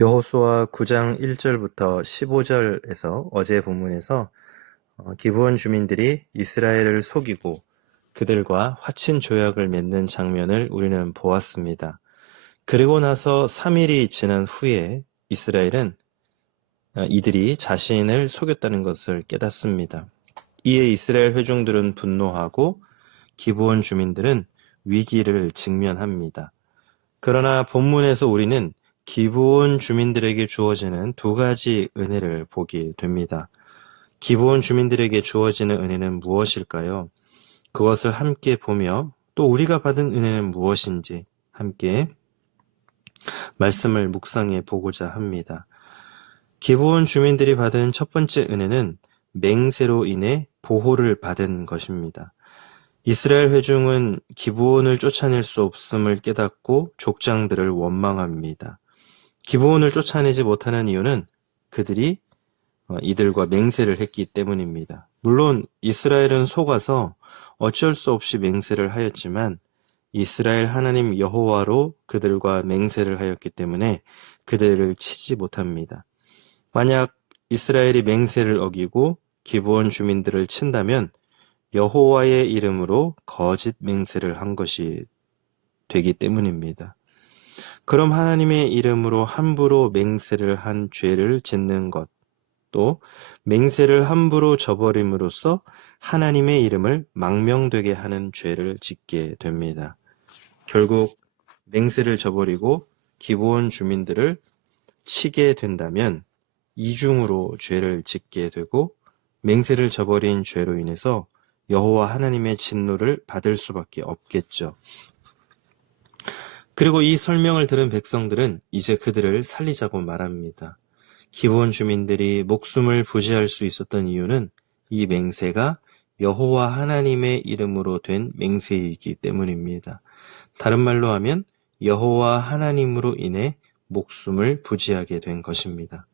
여호수아 9장 1절부터 15절에서 어제 본문에서 어, 기브온 주민들이 이스라엘을 속이고 그들과 화친 조약을 맺는 장면을 우리는 보았습니다. 그리고 나서 3일이 지난 후에 이스라엘은 어, 이들이 자신을 속였다는 것을 깨닫습니다. 이에 이스라엘 회중들은 분노하고 기브온 주민들은 위기를 직면합니다. 그러나 본문에서 우리는 기브온 주민들에게 주어지는 두 가지 은혜를 보게 됩니다. 기브온 주민들에게 주어지는 은혜는 무엇일까요? 그것을 함께 보며 또 우리가 받은 은혜는 무엇인지 함께 말씀을 묵상해 보고자 합니다. 기브온 주민들이 받은 첫 번째 은혜는 맹세로 인해 보호를 받은 것입니다. 이스라엘 회중은 기브온을 쫓아낼 수 없음을 깨닫고 족장들을 원망합니다. 기브온을 쫓아내지 못하는 이유는 그들이 어, 이들과 맹세를 했기 때문입니다. 물론 이스라엘은 속아서 어쩔 수 없이 맹세를 하였지만 이스라엘 하나님 여호와로 그들과 맹세를 하였기 때문에 그들을 치지 못합니다. 만약 이스라엘이 맹세를 어기고 기브온 주민들을 친다면 여호와의 이름으로 거짓 맹세를 한 것이 되기 때문입니다. 그럼 하나님의 이름으로 함부로 맹세를 한 죄를 짓는 것, 또 맹세를 함부로 저버림으로써 하나님의 이름을 망명되게 하는 죄를 짓게 됩니다. 결국 맹세를 저버리고 기본 주민들을 치게 된다면 이중으로 죄를 짓게 되고 맹세를 저버린 죄로 인해서 여호와 하나님의 진노를 받을 수밖에 없겠죠. 그리고 이 설명을 들은 백성들은 이제 그들을 살리자고 말합니다. 기본 주민들이 목숨을 부지할 수 있었던 이유는 이 맹세가 여호와 하나님의 이름으로 된 맹세이기 때문입니다. 다른 말로 하면 여호와 하나님으로 인해 목숨을 부지하게 된 것입니다.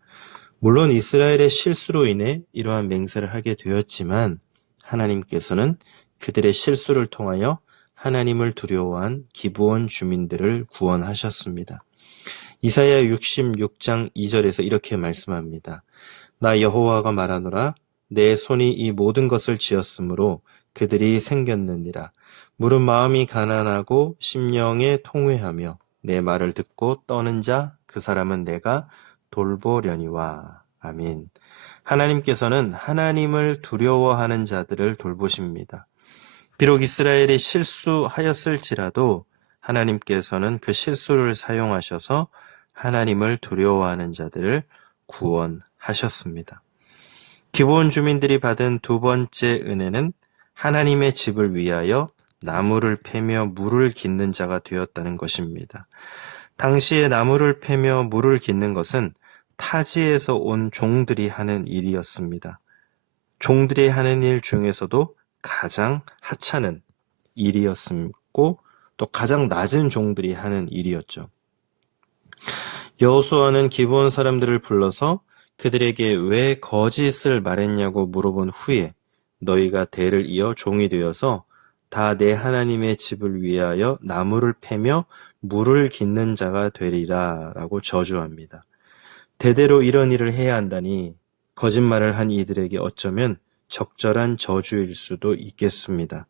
물론 이스라엘의 실수로 인해 이러한 맹세를 하게 되었지만 하나님께서는 그들의 실수를 통하여 하나님을 두려워한 기브온 주민들을 구원하셨습니다. 이사야 66장 2절에서 이렇게 말씀합니다. 나 여호와가 말하노라 내 손이 이 모든 것을 지었으므로 그들이 생겼느니라. 물은 마음이 가난하고 심령에 통회하며 내 말을 듣고 떠는 자 그 사람은 내가 돌보려니와. 아민. 하나님께서는 하나님을 두려워하는 자들을 돌보십니다. 비록 이스라엘이 실수하였을지라도 하나님께서는 그 실수를 사용하셔서 하나님을 두려워하는 자들을 구원하셨습니다. 기본 주민들이 받은 두 번째 은혜는 하나님의 집을 위하여 나무를 패며 물을 깃는 자가 되었다는 것입니다. 당시에 나무를 패며 물을 깃는 것은 타지에서 온 종들이 하는 일이었습니다. 종들이 하는 일 중에서도 가장 하찮은 일이었고 또 가장 낮은 종들이 하는 일이었죠. 여호수아는 기본 사람들을 불러서 그들에게 왜 거짓을 말했냐고 물어본 후에 너희가 대를 이어 종이 되어서 다 내 하나님의 집을 위하여 나무를 패며 물을 깃는 자가 되리라 라고 저주합니다. 대대로 이런 일을 해야 한다니 거짓말을 한 이들에게 어쩌면 적절한 저주일 수도 있겠습니다.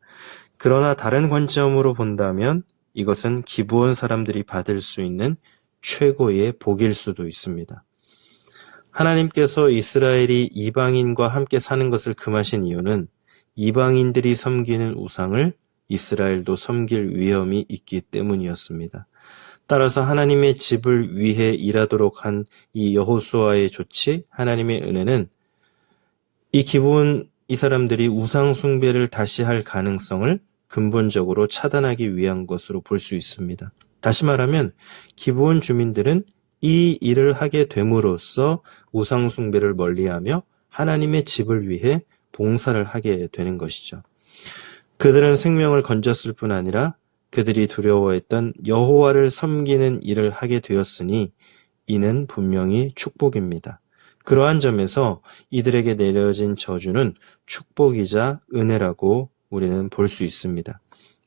그러나 다른 관점으로 본다면 이것은 기부원 사람들이 받을 수 있는 최고의 복일 수도 있습니다. 하나님께서 이스라엘이 이방인과 함께 사는 것을 금하신 이유는 이방인들이 섬기는 우상을 이스라엘도 섬길 위험이 있기 때문이었습니다. 따라서 하나님의 집을 위해 일하도록 한 이 여호수아의 조치, 하나님의 은혜는 이 기본 이 사람들이 우상 숭배를 다시 할 가능성을 근본적으로 차단하기 위한 것으로 볼 수 있습니다. 다시 말하면 기본 주민들은 이 일을 하게 됨으로써 우상 숭배를 멀리하며 하나님의 집을 위해 봉사를 하게 되는 것이죠. 그들은 생명을 건졌을 뿐 아니라 그들이 두려워했던 여호와를 섬기는 일을 하게 되었으니 이는 분명히 축복입니다. 그러한 점에서 이들에게 내려진 저주는 축복이자 은혜라고 우리는 볼 수 있습니다.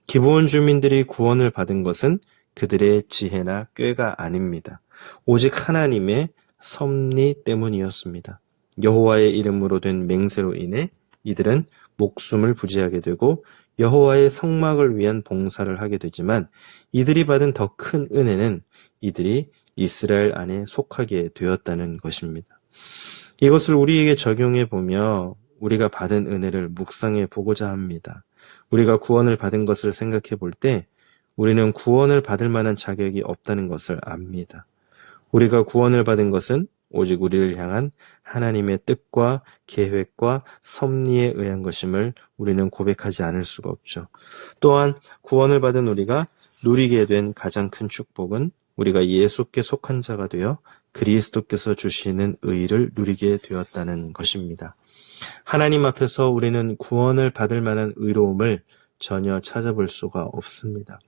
기본 주민들이 구원을 받은 것은 그들의 지혜나 꾀가 아닙니다. 오직 하나님의 섭리 때문이었습니다. 여호와의 이름으로 된 맹세로 인해 이들은 목숨을 부지하게 되고 여호와의 성막을 위한 봉사를 하게 되지만 이들이 받은 더 큰 은혜는 이들이 이스라엘 안에 속하게 되었다는 것입니다. 이것을 우리에게 적용해 보며 우리가 받은 은혜를 묵상해 보고자 합니다. 우리가 구원을 받은 것을 생각해 볼 때 우리는 구원을 받을 만한 자격이 없다는 것을 압니다. 우리가 구원을 받은 것은 오직 우리를 향한 하나님의 뜻과 계획과 섭리에 의한 것임을 우리는 고백하지 않을 수가 없죠. 또한 구원을 받은 우리가 누리게 된 가장 큰 축복은 우리가 예수께 속한 자가 되어 그리스도께서 주시는 의를 누리게 되었다는 것입니다. 하나님 앞에서 우리는 구원을 받을 만한 의로움을 전혀 찾아볼 수가 없습니다.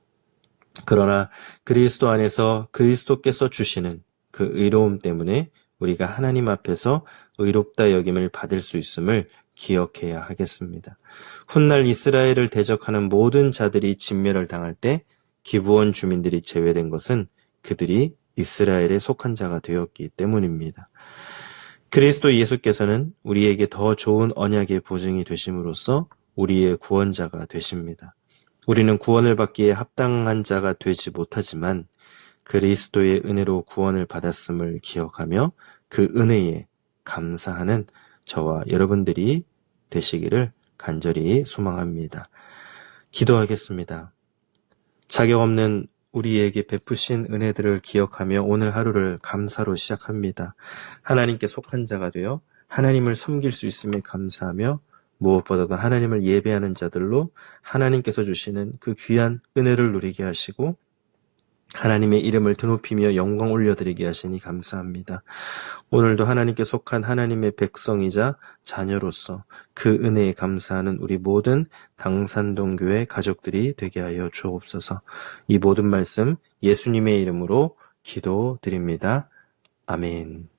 그러나 그리스도 안에서 그리스도께서 주시는 그 의로움 때문에 우리가 하나님 앞에서 의롭다 여김을 받을 수 있음을 기억해야 하겠습니다. 훗날 이스라엘을 대적하는 모든 자들이 진멸을 당할 때 기부원 주민들이 제외된 것은 그들이 이스라엘에 속한 자가 되었기 때문입니다. 그리스도 예수께서는 우리에게 더 좋은 언약의 보증이 되심으로써 우리의 구원자가 되십니다. 우리는 구원을 받기에 합당한 자가 되지 못하지만 그리스도의 은혜로 구원을 받았음을 기억하며 그 은혜에 감사하는 저와 여러분들이 되시기를 간절히 소망합니다. 기도하겠습니다. 자격 없는 우리에게 베푸신 은혜들을 기억하며 오늘 하루를 감사로 시작합니다. 하나님께 속한 자가 되어 하나님을 섬길 수 있음에 감사하며 무엇보다도 하나님을 예배하는 자들로 하나님께서 주시는 그 귀한 은혜를 누리게 하시고 하나님의 이름을 드높이며 영광 올려드리게 하시니 감사합니다. 오늘도 하나님께 속한 하나님의 백성이자 자녀로서 그 은혜에 감사하는 우리 모든 당산동 교회 가족들이 되게 하여 주옵소서. 이 모든 말씀 예수님의 이름으로 기도드립니다. 아멘.